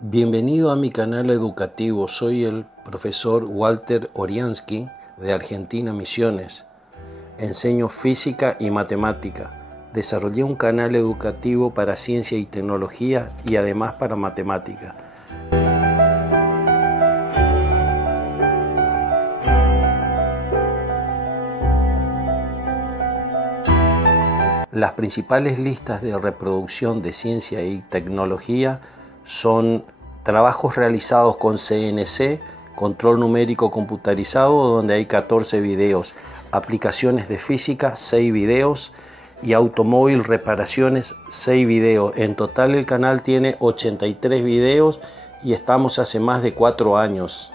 Bienvenido a mi canal educativo. Soy el profesor Walter Oriansky de Argentina Misiones. Enseño física y matemática. Desarrollé un canal educativo para ciencia y tecnología y además para matemática. Las principales listas de reproducción de ciencia y tecnología son trabajos realizados con CNC, control numérico computarizado, donde hay 14 videos, aplicaciones de física, 6 videos, y automóvil reparaciones, 6 videos. En total el canal tiene 83 videos y estamos hace más de 4 años.